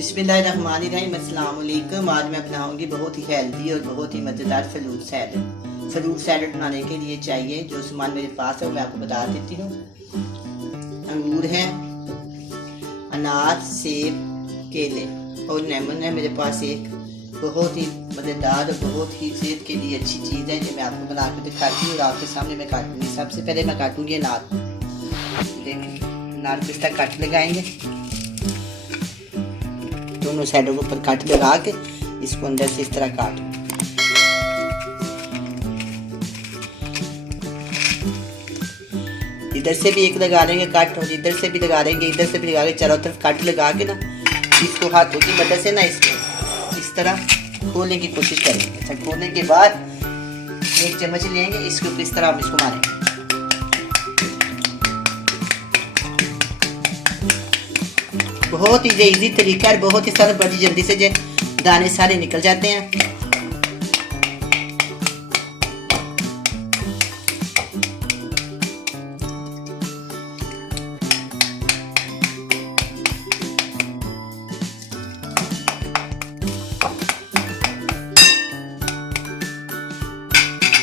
बिस्मिल्लाहिर्रहमानिर्रहीम। अस्सलाम वालेकुम। आज मैं बनाऊंगी बहुत ही हेल्दी और बहुत ही मज़ेदार फ्रूट सैलड। फ्रूट सैलड बनाने के लिए चाहिए जो सामान मेरे पास है वो मैं आपको बता देती हूँ। अंगूर है, अनार, सेब, केले और लेमन है मेरे पास एक। बहुत ही मज़ेदार और बहुत ही सेहत के लिए अच्छी चीज़ है जो मैं आपको बना के दिखाती हूँ और आपके सामने मैं काटूंगी। सबसे पहले मैं काटूंगी अनार। देखिए अनार को इस तरह कट लगाएंगे, दोनों साइडों के ऊपर कट लगा के इसको अंदर से इस तरह काट। इधर से भी एक लगा लेंगे कट और इधर से भी लगा लेंगे, इधर से भी लगा के चारों तरफ कट लगा के ना इसको हाथों की मदद से ना इसको इस तरह खोलने की कोशिश करेंगे। अच्छा, खोलने के बाद एक चम्मच लेंगे, इसके ऊपर इस तरह हम इसको मारेंगे। बहुत ही इजी तरीका है, बहुत ही सारे बड़ी जल्दी से दाने सारे निकल जाते हैं।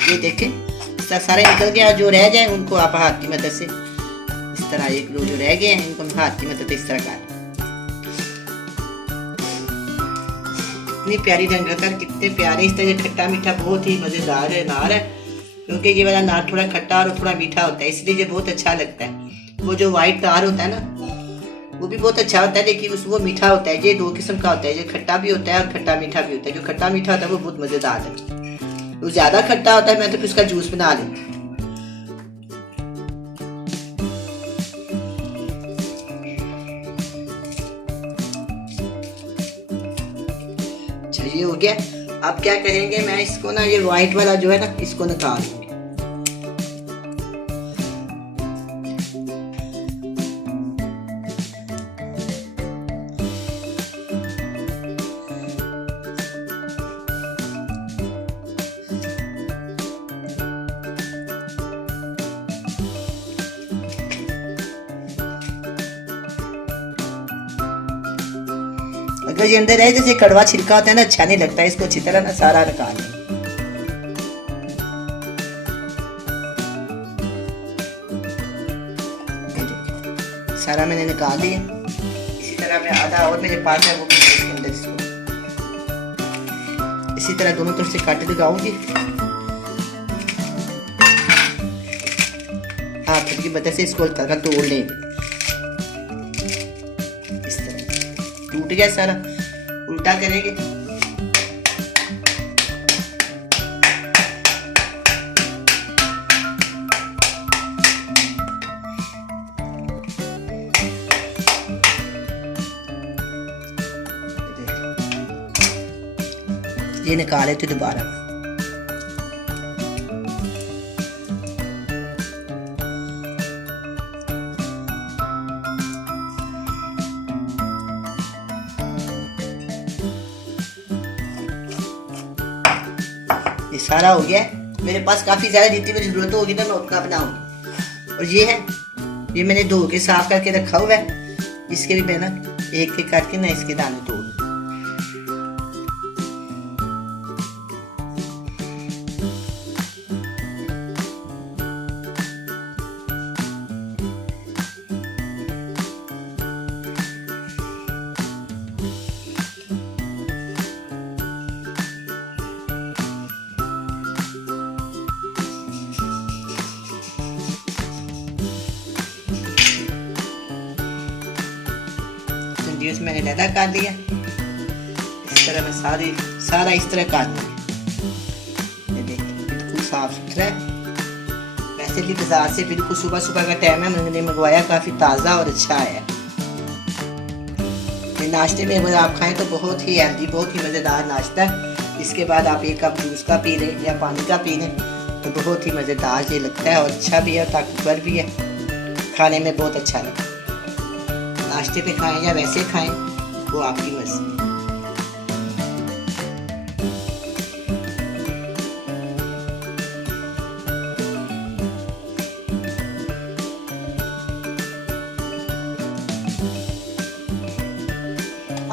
ये देखें सारे निकल गया, जो रह जाए उनको आप हाथ की मदद से इस तरह, एक दो जो रह गए हैं इनको हाथ की मदद से इस तरह काट। कितनी प्यारी रंगत, कितने प्यारे इस तरह खट्टा मीठा बहुत ही मजेदार है अनार है, क्योंकि ये वाला अनार थोड़ा खट्टा और थोड़ा मीठा होता है इसलिए ये बहुत अच्छा लगता है। वो जो व्हाइट अनार होता है ना वो भी बहुत अच्छा होता है, लेकिन वो मीठा होता है। ये दो किस्म का होता है, जो खट्टा भी होता है और खट्टा मीठा भी होता है। जो खट्टा मीठा होता है वो बहुत मजेदार है, वो ज्यादा खट्टा होता है मैं तो फिर उसका जूस बना लेती हूँ। ये हो गया। अब क्या करेंगे, मैं इसको ना ये व्हाइट वाला जो है ना इसको निकाल दूंगी। अगर ये अंदर है जैसे कड़वा छिलका होता है ना, अच्छा नहीं लगता है, इसको अच्छी तरह ना सारा निकाल लें। सारा मैंने निकाल लिया। इसी तरह मैं आधा और मेरे पास है वो इसके अंदर इसको इसी तरह दोनों तरफ से काट लगाऊंगी। हाथ की मदद से इसको हल्का तोड़ लेंगे। टूट गया सारा, उल्टा करेंगे। ये निकाले तो दोबारा ये सारा हो गया है। मेरे पास काफी ज्यादा जितनी मेरी जरूरत होगी ना मैं उतना बनाऊंगी। और ये है, ये मैंने धो के साफ करके रखा हुआ है। इसके भी मैं ना एक एक करके ना इसके दाने तोड़। जूस मैंने लैदा काट लिया। इस तरह मैं सारा इस तरह काट लिया। ये देखिए बिल्कुल साफ सुथरा है। वैसे भी बाजार से बिल्कुल सुबह सुबह का टाइम है, मैंने मंगवाया, काफी ताज़ा और अच्छा है। ये नाश्ते में अगर आप खाएं तो बहुत ही हेल्दी, बहुत ही मज़ेदार नाश्ता है। इसके बाद आप एक कप जूस का पी लें या पानी का पी लें तो बहुत ही मज़ेदार ये लगता है और अच्छा भी है, ताकतवर भी है, खाने में बहुत अच्छा लगता है। नाश्ते पे खाएं या वैसे खाएं वो आपकी मर्जी।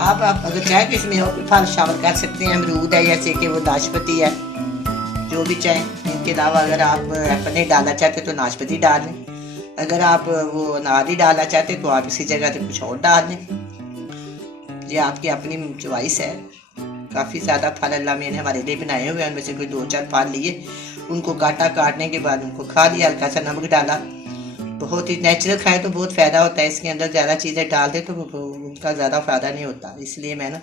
आप अगर चाहे तो इसमें और भी फल शामिल कर सकते हैं। अमरूद है जैसे कि वो नाशपाती है, जो भी चाहें। इनके अलावा अगर आप एप्पल नहीं डालना चाहते तो नाशपाती डाल लें। अगर आप वो अनार ही डालना चाहते तो आप इसी जगह पे कुछ और डाल लें। ये आपकी अपनी चॉइस है। काफ़ी ज़्यादा फल अल्लाह ने हमारे लिए बनाए हुए हैं। उनमें से कोई 2-4 फल लिए, उनको काटने के बाद उनको खा लिया, हल्का सा नमक डाला। बहुत ही नेचुरल खाएं तो बहुत फ़ायदा होता है। इसके अंदर ज़्यादा चीज़ें डाल दें तो उनका ज़्यादा फ़ायदा नहीं होता। इसलिए मैं ना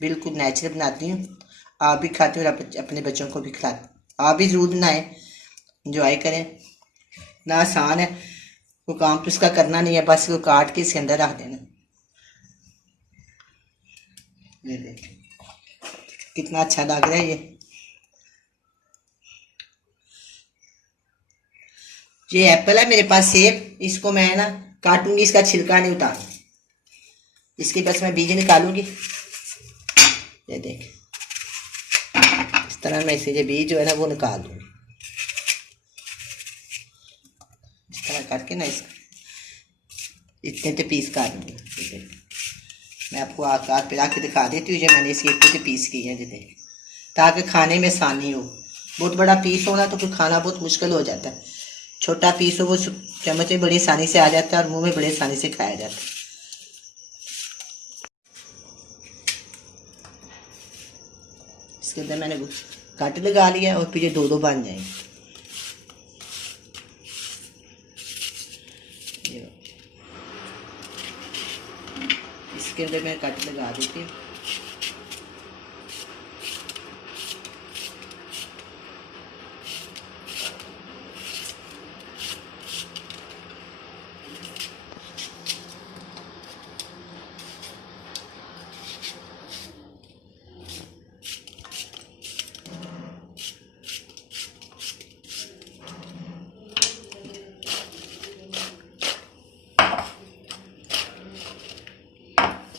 बिल्कुल नेचुरल बनाती हूँ। आप भी खाते हो और अपने बच्चों को भी खिलाते। आप भी ज़रूर बनाएं, इंजॉय करें। ना आसान है, वो काम तो इसका करना नहीं है, बस इसको काट के इसके अंदर रख देना। ये देखिए कितना अच्छा लग रहा है। ये एप्पल है मेरे पास, सेब। इसको मैं ना काटूंगी, इसका छिलका नहीं उतार, इसके बस मैं बीज निकालूंगी। ये देख, इस तरह मैं इसे बीज जो है ना वो निकाल दूंगी। इस तरह करके ना इसका इतने पीस काट दूंगी। मैं आपको आकार पे रख के दिखा देती हूँ। ये मैंने इसके इतने पीस किए हैं, देख, ताकि खाने में आसानी हो। बहुत बड़ा पीस हो ना तो फिर खाना बहुत मुश्किल हो जाता है। छोटा पीस हो वो चम्मच में बड़ी आसानी से आ जाता है और मुंह में बड़ी आसानी से खाया जाता है। इसके अंदर मैंने काट लगा लिया और फिर ये 2-2 बन जाएंगे। इसके अंदर मैं कट लगा देती हूँ।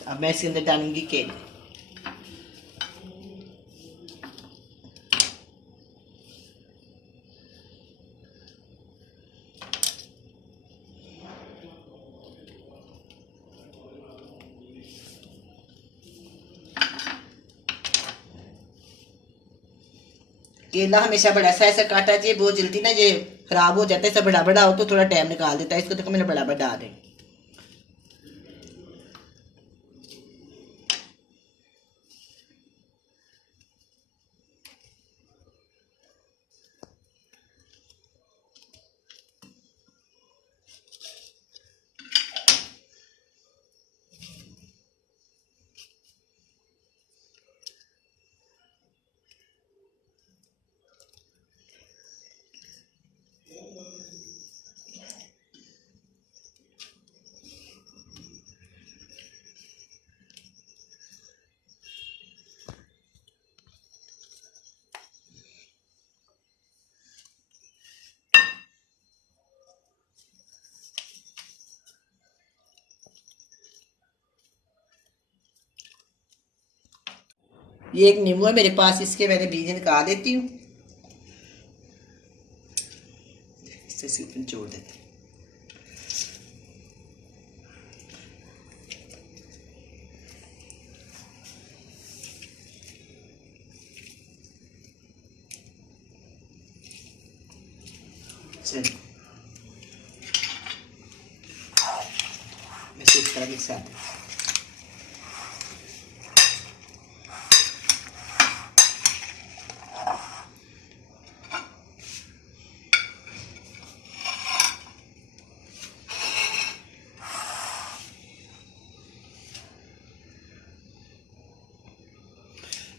अब मैं इसके अंदर डालूंगी केले। केला हमेशा बड़ा सा ऐसा काटा चाहिए, बहुत जल्दी ना ये खराब हो जाता है। ऐसा बड़ा बड़ा हो तो थोड़ा टाइम निकाल देता है। इसको देखो मैंने बड़ा बड़ा डाल दिया। ये एक नींबू है मेरे पास, इसके मैंने बीज निकाल देती हूँ। इसे ऊपर छोड़ देती हूँ। चलिए मैं इस तरह मिक्स कर देती हूँ।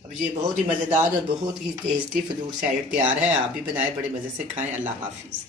अब ये बहुत ही मज़ेदार और बहुत ही टेस्टी फ्रूट सैलेड तैयार है। आप भी बनाए, बड़े मज़े से खाएं। अल्लाह हाफिज़।